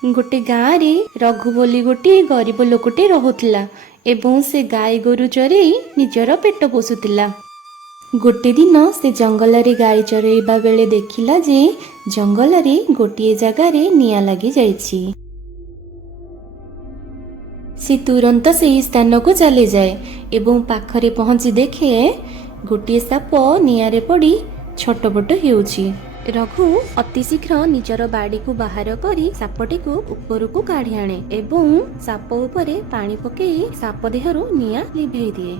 गोटे गाँव रे रघु बोली गोटे गरीब लोकटे रहुथिला एवं से गाय गोरु चरई निजर पेट पोषुथिला। गोटे दिन से जंगल रे गाय चरईबा बेले देखिला जे जंगल रे गोटे जगह रे निया लगी जाइछि। से तुरंत से स्थान को चले जाए एवं पाखरे पहुंची देखे गोटे साप नियारे पड़ी छटपट हेउछि। रघु अति शीघ्र निजर बाड़ी को बाहर करी सापटी को ऊपर को काढ़ी आणे एवं साप उपरे पानी पकई साप देहरु निया लिभेई दिए।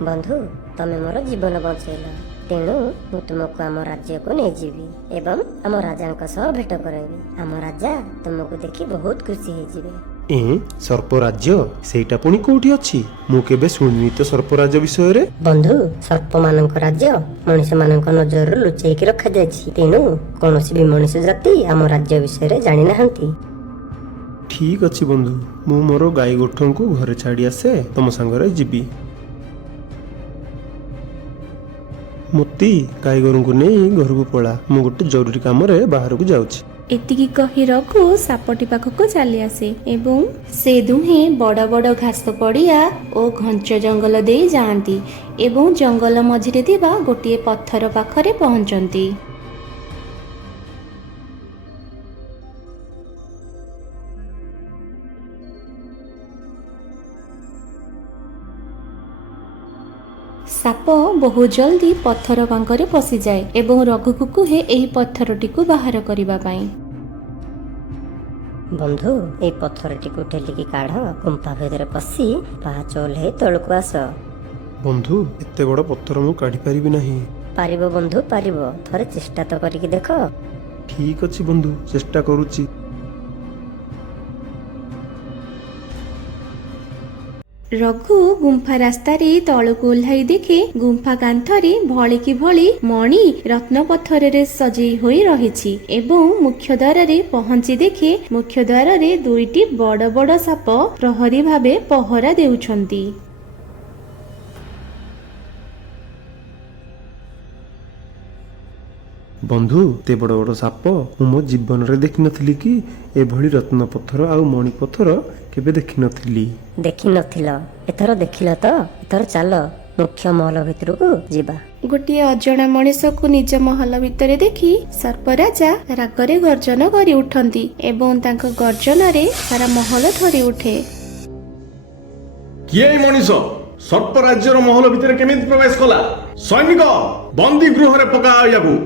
बंधु तमे मोर जीवन बचैला, तेणु मु तुमको आम राज्य को नहीं जीवी एवं आम राजा सह भेट कराइबी। आम राजा तुमको देखि बहुत खुशी हो जिवे। सर्प राज्य सेटा पुणी कोठी अछि? मु केबे सुनिनी तो सर्प राज्य विषय रे। बंधु सर्प मानक राज्य मनुष्य मानक नजर लुचेई की रखा जायछि, तेणु कोनोसी भी मनुष्य जाति आम राज्य विषय रे जानि नाहंती। ठीक अछि बंधु, मु मोर गाय गोठन को घरे छाड़ी आसे तम संगरे जीवी। मोती गाय गोरु को नहीं घर को पळा, मु गोटे जरूरी काम रे बाहर को जाउछि। एतिकी कही रघु सापटी पाखक चली आसे एवं से दुहे बड़ बड़ घास पड़िया और घंच जंगल दे जाती एवं जंगल मझिरे थिबा गोटे पत्थर पाखरे पहुंचती। साप बहुत जल्दी पत्थर पांकरे पशि जाए एवं रघु को कहे एही पत्थरटी को बाहर करिबा पाई। बंधु ए पत्थरटी को ठेलिकी काढ़, गुंफा भितर पशि पाहाच ओल्हे तळକୁ आस। बंधु एते बड़ पत्थर मु काढी परिबि नाही। पारिबो बंधु पारिबो, थरे चेष्टा तो करिकी देख। ठीक अछि बंधु, चेष्टा करूची। रघु गुंफा रास्ता रे तळକୁ ओह्लाई देखे गुंफा कांथरे भଳି कि भଳି मणि रत्न पत्थर रे सजेई होई रहिछि एवं मुख्य द्वार रे पहुंची देखे मुख्य द्वार रे दुईटी बड़ बड़ साप प्रहरी भाबे पहरा देउछंती। बंधु ते बड़ बड़ साप मो जीवन रे देखि नथिली कि एभଳି रत्न पत्थर आ मणि पत्थर केबे देखि नथिली। देखि नथिल, एथर देखिल तो? एथर चल मुख्य महल भितर को जीवा। गोटे अजଣା मनीष को निज महल भितर देखी सर्प राजा रागरे गर्जन करी उठंती एवं तांको गर्जन रे सारा महल थरी उठे। किए मनीष सर्प राज्यर महल भितर केमिति प्रवेश कला? सैनिक बंदी गृह रे पका याकू।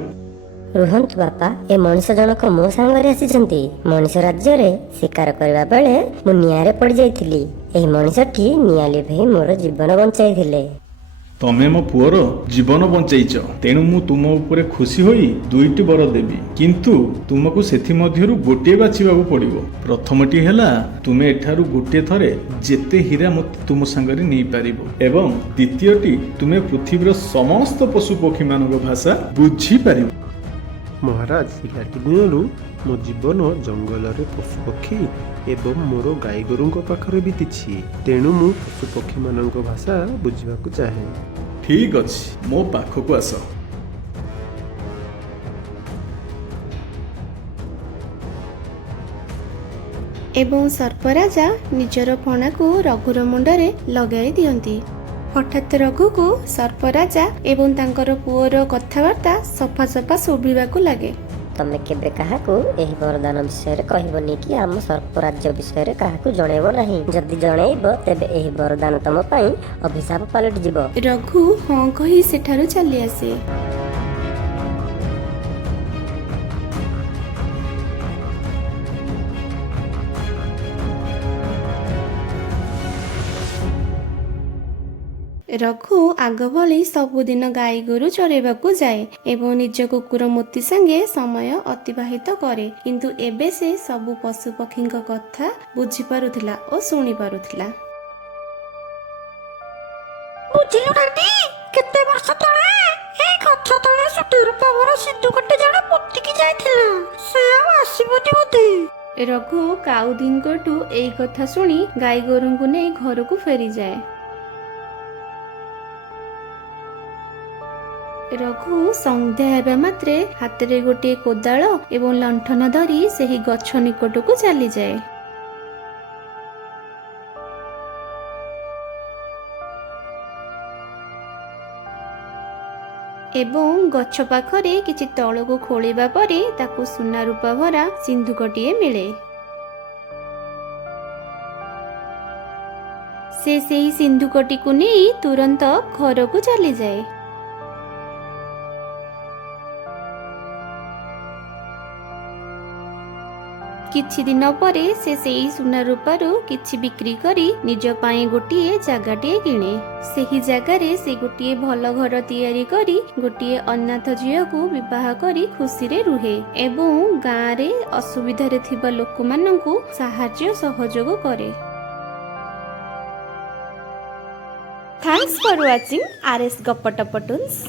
रुहंतु बापा, ए मनीष जनक मो संगरे आसीचंती। मनीष राज्य रे शिकार करबा बेले मु नियारे पड़ जाइथिली। एही मनीषटी निया लिभेई मोर जीवन बंचाइथिले। तमे मो पुअर जीवन बंचाइछ, तेणु मु तुम उपरे खुशी होई दुईटी वर देबी, किंतु तुमको सेथि मध्यरु गोटे बाछिबाकू पड़िबो। प्रथमटी हेला तुमे एठारु गोटे थरे जेते हीरा मोती तुम संगरे नै पारिबो एवं द्वितीयटी तुमे पृथ्वीर समस्त पशु पक्षी मानक भाषा बुझी पारिबो। महाराज पिलाटी दिनरू मो जीवन जंगल रे पशु पक्षी एवं मोर गाय गोरु पाखरे बीतीछि, तेणु मु पशु पक्षी मानक भाषा बुझिबाकू चाहे। ठीक अछि, मो पाखकू आस। एवं सर्प राजा निजर फणा को रघुर मुंडरे लगाई दियंती। हठात रघु को सर्प राजा एवं तांकर पुअर कथावार्ता सफा सफा शोभिबाकू लागे। तमे केबे काहाकू एही वरदान विषय रे कहबोनी कि आम सर्प राज्य विषय रे काहाकू जणेबो नाही। जदि जणेइबो तेबे एही वरदान तम पई अभिशाप पलट जिवो। रघु हां कही सेठारु चली आसे। रघु आग भली सबुदिन गाई गोरु चरेबाकू जाए एवं निज कुकुर मोती संगे समय अतिबाहित करे, किंतु एबे से सबु पशु पक्षी कथा बुझी पारुथिला और सुनी पारुथिला। बुझिलु नानी, केते वर्ष तळे ए गछ तळे सुटी रूपा भरा सिद्धू कटे जणा पोतिकी जायथिला, से आ आसीबोनी बोते। रघु काउदिंकटू एई कथा सुनी गाई गोरुंकु नै घरकू फेरी जाए। ରଘୁ ସନ୍ଧ୍ୟା ହେବା ମାତ୍ରେ ହାତରେ ଗୋଟିଏ କୋଦାଳ ଏବଂ ଲଣ୍ଠନ ଧରି ସେହି ଗଛ ନିକଟକୁ ଚାଲିଯାଏ। ଏବଂ ଗଛ ପାଖରେ କିଛି ତଳକୁ ଖୋଳିବା ପରେ ତାକୁ ସୁନା ରୂପା ଭରା ସିନ୍ଧୁକଟିଏ ମିଳେ। ସେ ସେହି ସିନ୍ଧୁକଟିକୁ ନେଇ ତୁରନ୍ତ ଘରକୁ ଚାଲିଯାଏ। କିଛି ଦିନ ପରେ ସେ ସେହି ସୁନା ରୂପାରୁ କିଛି ବିକ୍ରି କରି ନିଜ ପାଇଁ ଗୋଟିଏ ଜାଗାଟିଏ କିଣେ। ସେହି ଜାଗାରେ ସେ ଗୋଟିଏ ଭଲ ଘର ତିଆରି କରି ଗୋଟିଏ ଅନାଥ ଝିଅକୁ ବିବାହ କରି ଖୁସିରେ ରୁହେ ଏବଂ ଗାଁରେ ଅସୁବିଧାରେ ଥିବା ଲୋକମାନଙ୍କୁ ସାହାଯ୍ୟ ସହଯୋଗ କରେ। Thanks for watching RS Gapa Toons.